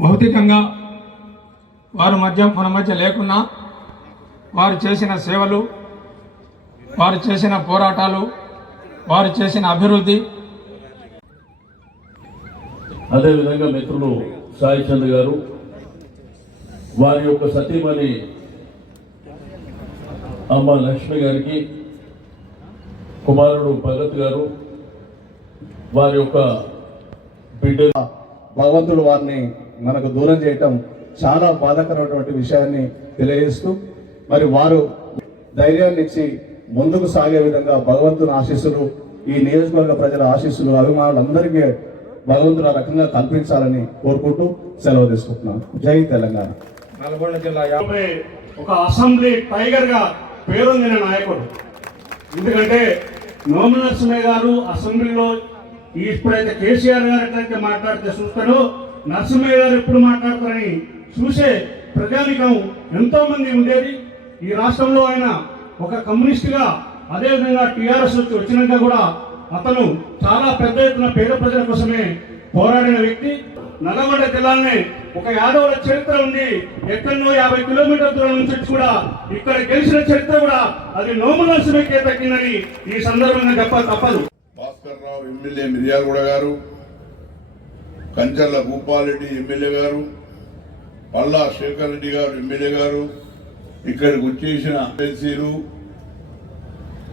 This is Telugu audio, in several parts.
భౌతికంగా వారి మధ్య మన మధ్య లేకున్నా వారు చేసిన సేవలు వారు చేసిన పోరాటాలు వారు చేసిన అభివృద్ధి. అదేవిధంగా మిత్రులు సాయి చంద్ గారు వారి యొక్క సతీమణి అమ్మ లక్ష్మి గారికి కుమారుడు భగత్ గారు వారి యొక్క బిడ్డ భగవంతుడు వారిని మనకు దూరం చేయటం చాలా బాధాకరమైనటువంటి విషయాన్ని తెలియజేస్తూ మరి వారు ధైర్యాన్ని ఇచ్చి ముందుకు సాగే విధంగా భగవంతుని ఆశీస్సులు ఈ నియోజకవర్గ ప్రజల ఆశీస్సులు అభిమానులందరికీ భగవంతుడు ఆ రకంగా కల్పించాలని కోరుకుంటూ సెలవు తీసుకుంటున్నాను జై తెలంగాణ. నల్గొండ జిల్లా యా- ఒక అసెంబ్లీ టైగర్గా పేరొందిన నాయకుడు. ఎందుకంటే నోము నరసింహయ్య గారు అసెంబ్లీలో ఇప్పుడైతే కేసీఆర్ గారు ఎట్లయితే మాట్లాడితే చూస్తారో నరసింహయ్య గారు ఎప్పుడు మాట్లాడతారని చూసే ప్రజానికం ఎంతో మంది ఉండేది. ఈ రాష్ట్రంలో ఆయన ఒక కమ్యూనిస్టుగా అదేవిధంగా టీఆర్ఎస్ వచ్చి వచ్చినాక కూడా అతను చాలా పెద్ద ఎత్తున పేద ప్రజల కోసమే పోరాడిన వ్యక్తి. నల్లగొండ జిల్లాలోనే ఒక యాదవుల చరిత్ర ఉంది. ఎక్కడో యాభై కిలోమీటర్ల దూరం నుంచి కూడా ఇక్కడ గెలిచిన చరిత్ర కూడా అది నోము తగ్గిందని ఈ సందర్భంగా చెప్ప తప్పదు. భాస్కర్ రావు ఎమ్మెల్యే మిర్యాలగూడ గారు కంచర్ల భూపాలరెడ్డి ఎమ్మెల్యే గారు పల్లా శేఖర్ రెడ్డి గారు ఎమ్మెల్యే గారు ఇక్కడికి వచ్చేసిన ఎమ్మెల్సీలు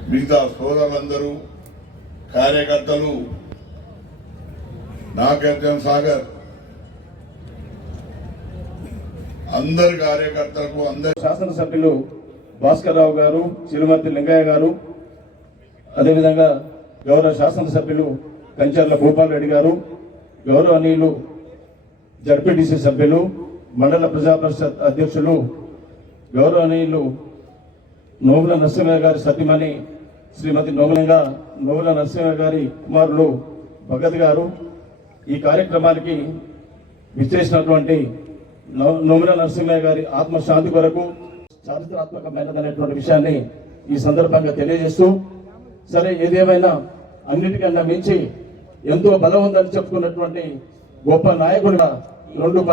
మిగతా సోదరులందరూ కార్యకర్తలు నాగార్జున సాగర్ అందరి కార్యకర్తలకు అందరి శాసనసభ్యులు భాస్కర్ రావు గారు శ్రీమతి లింగయ్య గారు అదేవిధంగా గౌరవ శాసనసభ్యులు కంచర్ల భూపాల్ రెడ్డి గారు గౌరవనీయులు జడ్పీటీసీ సభ్యులు మండల ప్రజా పరిషత్ అధ్యక్షులు గౌరవనీయులు నోముల నరసింహ గారి సతీమణి శ్రీమతి నోములంగా నోముల నరసింహ గారి కుమారులు భగత్ గారు. ఈ కార్యక్రమానికి విచ్చేసినటువంటి నోముల నరసింహ గారి ఆత్మశాంతి కొరకు చారిత్రాత్మకమైనదనేటువంటి విషయాన్ని ఈ సందర్భంగా తెలియజేస్తూ సరే ఏదేమైనా అన్నిటికన్నా మించి ఎంతో బలం ఉందని చెప్పుకున్నటువంటి గొప్ప నాయకుడిగా రెండు